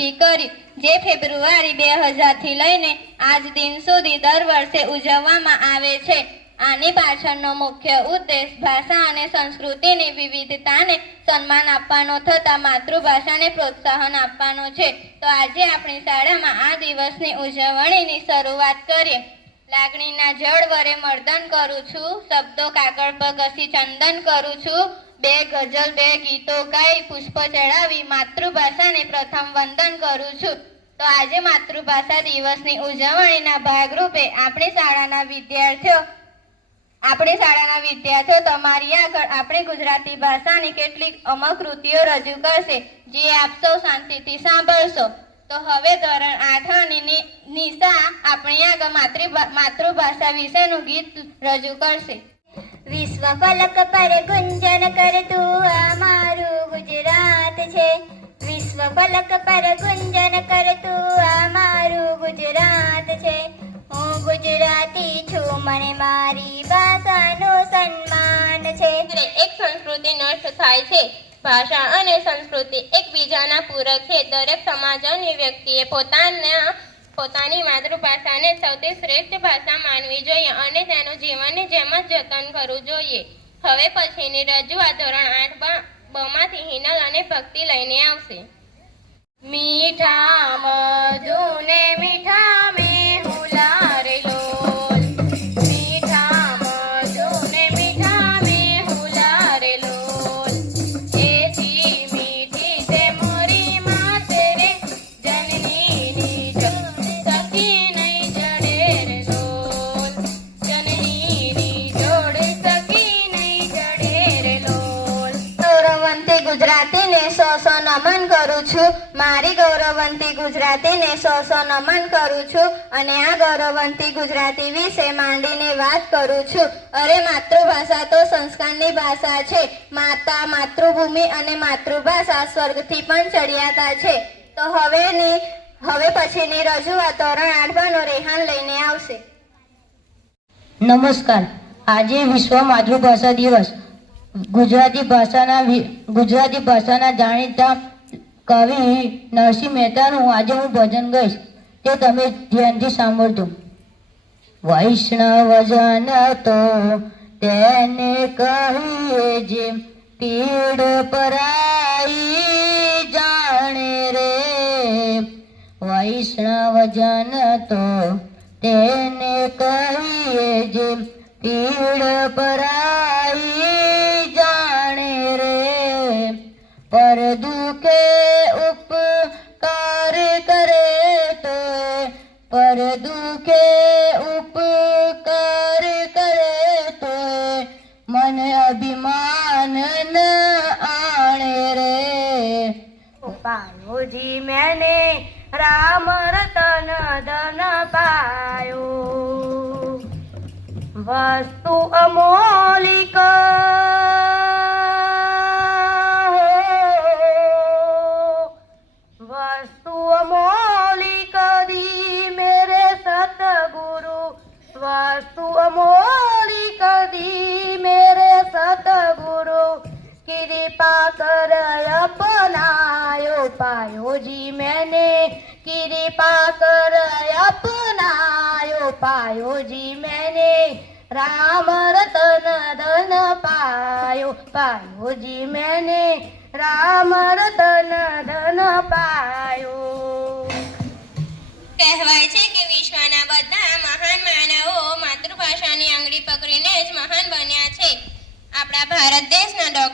નક્કી કર્યું, જે ફેબ્રુઆરી 2000થી લઈને આજ દિન સુધી દર વર્ષે ઉજવવામાં આવે છે. આની પાછળનો મુખ્ય ઉદ્દેશ ભાષા અને સંસ્કૃતિની વિવિધતાને સન્માન આપવાનો થતાં માતૃભાષાને પ્રોત્સાહન આપવાનો છે. તો આજે આપણી શાળામાં આ દિવસની ઉજવણીની શરૂઆત કરીએ. લાગણીના જળ વરે મર્દન કરું છું, શબ્દો કાગળ પર ઘસી ચંદન કરું છું, 2 ગઝલ 2 ગીતો ગાઈ પુષ્પ ચડાવી માતૃભાષાને પ્રથમ વંદન કરું છું. તો આજે માતૃભાષા દિવસની ઉજવણીના ભાગરૂપે આપણી શાળાના વિદ્યાર્થીઓ તમારી આગળ આપણી ગુજરાતી ભાષાની કેટલીક અમુક કૃતિઓ રજૂ કરશે, જે આપ સૌ શાંતિથી સાંભળશો. તો હવે ધોરણ 8 ની નિશા આપણી આગળ માતૃભાષા વિશેનું ગીત રજૂ કરશે. વિશ્વ ફલક પર ગુંજન કરતું અમારું ગુજરાત છે. વિશ્વ ફલક પર ગુંજન કરતું અમારું ગુજરાત છે. હું ગુજરાતી છું, મને મારી ભાષાનું સન્માન છે. એક સંસ્કૃતિ નષ્ટ થાય છે. ભાષા અને સંસ્કૃતિ એકબીજાના પૂરક છે. દરેક સમાજ અને વ્યક્તિએ પોતાની માતૃભાષાને સૌથી શ્રેષ્ઠ ભાષા માનવી જોઈએ અને તેનું જીવનની જેમ જ જતન કરવું જોઈએ. હવે પછીની રજૂઆત ધોરણ 8 માંથી હિનલ અને ભક્તિ લઈને આવશે. મીઠા મધુને મીઠા મેહુલા રે લોલ, મીઠા મધુને મીઠા મેહુલા રે લોલ, એથી મીઠી તે મોરી માત રે, જનનીની સખી નહીં જડે રે લોલ, જનનીની જોડ સખી નહીં જડે રે લોલ. ગૌરવંતી ગુજરાતીને સો નમન કરું છું. મારી ગૌરવંતી ગુજરાતીને સો નમન કરું છું અને આ ગૌરવંતી ગુજરાતી વિશે માંડીને વાત કરું છું. અરે માતૃભાષા તો સંસ્કારની ભાષા છે. માતા, માતૃભૂમિ અને માતૃભાષા સ્વર્ગથી પણ ચડિયાતા છે. તો હવે પછીની રજૂઆત ધોરણ 8 નો રેહાન લઈને આવશે. નમસ્કાર. આજે વિશ્વ માતૃભાષા દિવસ. ગુજરાતી ભાષાના જાણીતા કવિ નરસિંહ મહેતાનું આજે હું ભજન ગાઈશ, તે તમે ધ્યાનથી સાંભળજો. વૈષ્ણવજન તો તેને કહીએ જે પીડ પરાઈ જાણે રે, વૈષ્ણવજન તો તેને કહીએ જે પીડ પરાઈ જાણે રે, પર દુખે ઉપકાર કરે તો, પર દુખે ઉપકાર કરે તો મને અભિમાન ન આણે રે. પાયો જી मैंने राम रतन धन पायो, वस्तु अमोलिक वस्तु अमोलिक दी मेरे सतगुरु, वस्तु अमोलिक दी मेरे सतगुरु, कृपा कर अपनायो पायो जी मैंने, कृपा कर अपनायो पायो जी मैंने, राम रतन धन पायो, पायो जी मैंने राम रतन धन पायो. કહેવાય છે કે વિશ્વના બધા મહાન માનવો માતૃભાષાની આંગળી પકડીને જ મહાન બન્યા છે. આપણા ભારત દેશના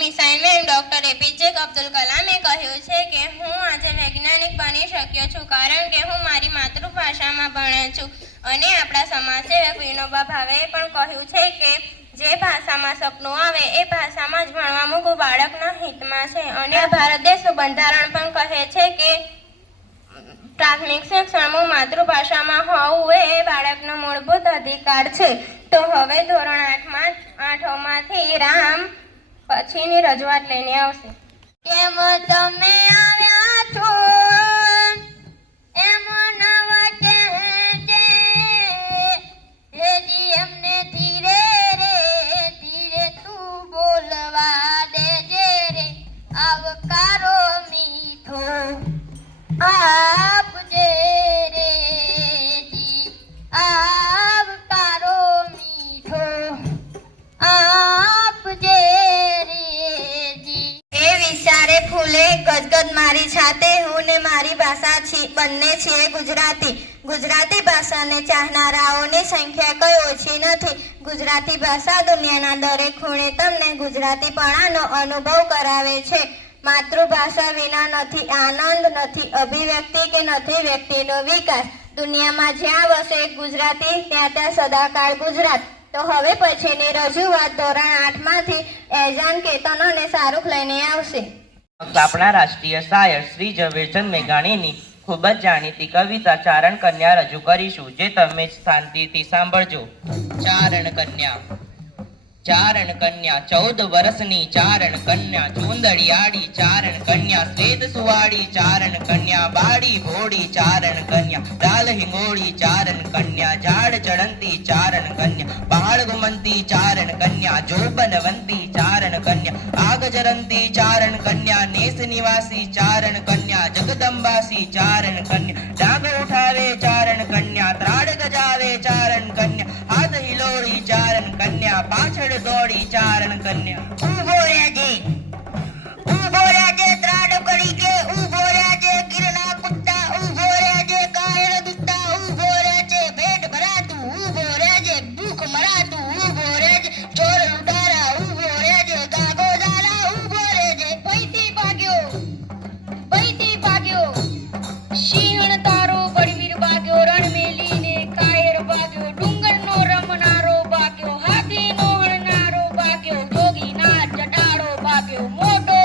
missile man doctor A P J Abdul કલામે કહ્યું છે કે હું આજે વૈજ્ઞાનિક બની શક્યો છું કારણ કે હું મારી માતૃભાષામાં ભણ્યો છું. અને આપણા સમાજસેવક વિનોબા ભાવેએ પણ કહ્યું છે કે જે ભાષામાં સપનું આવે એ ભાષામાં જ ભણવા મૂકવું બાળકના હિતમાં છે. અને ભારત દેશનું બંધારણ પણ કહે છે કે પ્રાથમિક શિક્ષણ માતૃભાષામાં હોવું એ બાળકનો મૂળભૂત અધિકાર છે. તો હવે ધોરણ 8 માંથી રામ પછીની રજૂઆત લઈને આવશે. કેમ તમે આવ્યા છો એમ નવટે છે, હેજી એમને ધીરે રે ધીરે તું બોલવા દેજે રે, આવકારો મીઠો ફૂલે ગદગદ મારી છાતે, હું ને મારી ભાષા બંને છીએ ગુજરાતી. ગુજરાતી ભાષાને ચાહનારાઓની સંખ્યા કઈ ઓછી નથી. ગુજરાતી ભાષા દુનિયાના દરેક ખૂણે તમને ગુજરાતીપણાનો અનુભવ કરાવે છે. માતૃભાષા વિના નથી આનંદ, નથી અભિવ્યક્તિ કે નથી વ્યક્તિનો વિકાસ. દુનિયામાં જ્યાં વસે ગુજરાતી ત્યાં સદાકાળ ગુજરાત. તો હવે પછીની રજૂઆત ધોરણ 8 માંથી એજાન, કેતન અને શાહરૂખ લઈને આવશે. આપણા રાષ્ટ્રીય શાયર શ્રી ઝવેરચંદ મેઘાણીની ખૂબ જ જાણીતી કવિતા ચારણ કન્યા રજૂ કરીશું, જે તમે શાંતિથી સાંભળજો. ચારણ કન્યા. ચારણ કન્યા 14 વર્ષની ચારણ કન્યા, ચૂંદડિયાળી ચારણ કન્યા, શ્વેત સુવાળી ચારણ કન્યા, બાળી ભોળી ચારણ કન્યા, ડાલ હિંગોળી ચારણ કન્યા, ઝાડ ચડંતી ચારણ કન્યા, પહાડ ઘુમંતી ચારણ કન્યા, જોબનવંતી ચારણ કન્યા, આગ જરંતી ચારણ કન્યા, નેસ નિવાસી ચારણ કન્યા, જગદંબાસી ચારણ કન્યા, ડાંગ ઉઠાવે ચારણ કન્યા, ત્રાડ ગજાવે ચારણ કન્યા, હાથ હિલોળી ચારણ કન્યા, પાછળ દોડી ચારણ કન્યા. ઊભો રહેજે, ઊભો રહેજે ત્રાડ કરી કે, ઊભો રહેજે ગિરના કુત્તા, ઊભો રહેજે કાયર દુત્તા, ઊભો રહેજે પેટ ભરાતું, ઊભો રહેજે ભૂખ મરાતું, ઊભો રહેજે ચોર લૂંટારા, ઊભો રહેજે ગાગો દાલા, ઊભો રહેજે ભયથી ભાગ્યો, સિંહણ તારો બળવીર ભાગ્યો, રણ મેલીને કાયર ભાગ્યો, ડુંગરનો રમનારો ભાગ્યો, હાથીનો હણનારો ભાગ્યો, જોગીના જટાડો ભાગ્યો, મોટો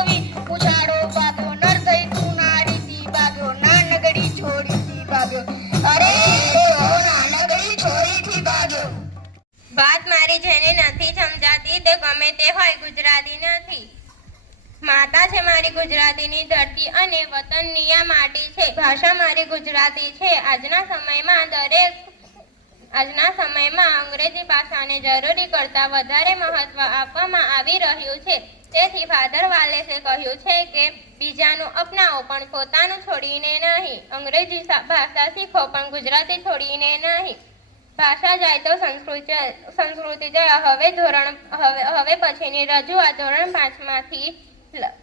ઉછાળો ભાગ્યો, નરસઈ તું નારીથી ભાગ્યો, નાનગડી છોડીથી ભાગ્યો. અરે ઓ નાનકડી છોરીથી ભાગ્યો. વાત મારી જેને નથી સમજાતી તે ગમે તે હોય ગુજરાતી નથી. માતા છે મારી ગુજરાતીની ધરતી અને વતનની આ માટી છે. ભાષા મારી ગુજરાતી છે. આજના સમયમાં અંગ્રેજી ભાષાને જરૂરી કરતાં વધારે મહત્વ આપવામાં આવી રહ્યું છે. તેથી ફાધર વાલેસે કહ્યું છે કે બીજાનું અપનાવો પણ પોતાનું છોડીને નહીં. અંગ્રેજી ભાષા શીખો પણ ગુજરાતી છોડીને નહીં. ભાષા જાય તો સંસ્કૃતિ જાય. હવે પછીની રજૂઆત ધોરણ 5 માંથી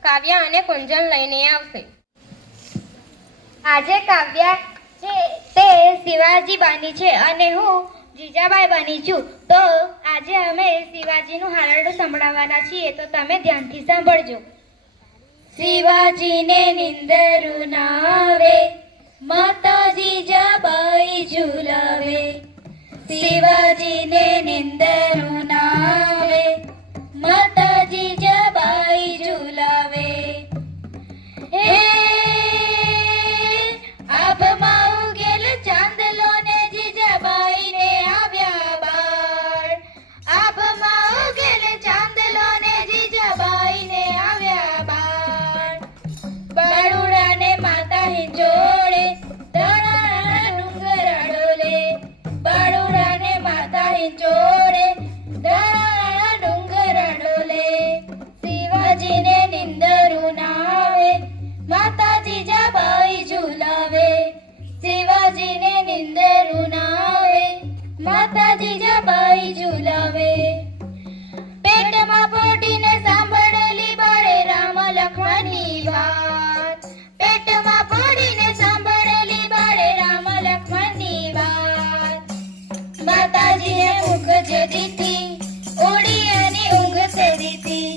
કાવ્યા અને કુંજન લઈને આવશે. આજે કાવ્યા છે તે શિવાજી બની છે અને હું જીજાબાઈ બની છું. તો આજે અમે શિવાજીનું હાલરડું સંભળાવવાના છીએ, તો તમે ધ્યાનથી સાંભળજો. શિવાજીને નિંદરું ના આવે, માતા જીજાબાઈ ઝુલાવે. શિવાજીને નિંદરું ના આવે, માતા જીજાબાઈ ઝુલાવે. હે આભમાં ઉગેલ ચાંદલો ને જીજાબાઈને આવ્યા બાળ. આભમાં ઉગેલ ચાંદલો ને જીજાબાઈને આવ્યા બાળ. બાળુડાને માતા હિંજોળે, દાણા ડુંગર અડોલે. બાળુડાને માતા હિંજોળે, દાણા ડુંગર અડોલે. શિવાજીને નિંદરું ના આવે, માતા જીજાબાઈ ઝુલાવે. શિવાજીને નિંદરું ના આવે, માતા જીજાબાઈ ઝુલાવે. પેટમાં પોટીને સાંભળેલી બાળે રામ લક્ષ્મણની વાત. પેટમાં પોટીને સાંભળેલી બાળે રામ લક્ષ્મણની વાત. માતાજીએ મુખ જદીથી ઓળી અને ઊંઘ તેરીથી.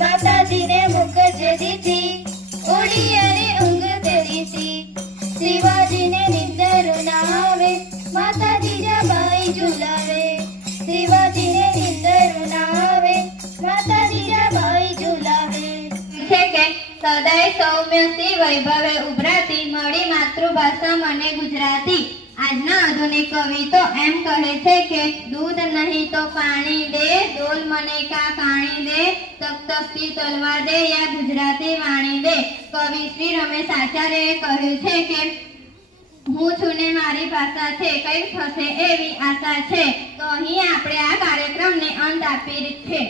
માતાજીને મુખ જદીથી ઓળી અને ઊંઘ તેરીથી. શિવાજીને નિંદર ના આવે, માતા જીજાબાઈ ઝુલાવે. શિવાજીને નિંદર ના આવે, માતા જીજાબાઈ ઝુલાવે. છે કે સદાય સૌમ્ય શ્રી વૈભવે ઉભરાતી મળી માતૃભાષા મને ગુજરાતી. આજના આધુનિક કવિ તો એમ કહે છે કે દૂધ નહીં તો પાણી દે, ડોલ મને કા કાણી દે, તખ્તસ્તી તલવા દે યા ગુજરાતી વાણી દે. કવિ શ્રી રમેશ આચાર્યએ કહ્યું છે કે હું છું ને મારી ભાષા છે, કંઈક થશે એવી આશા છે. તો અહીં આપણે આ કાર્યક્રમને અંત આપી છે.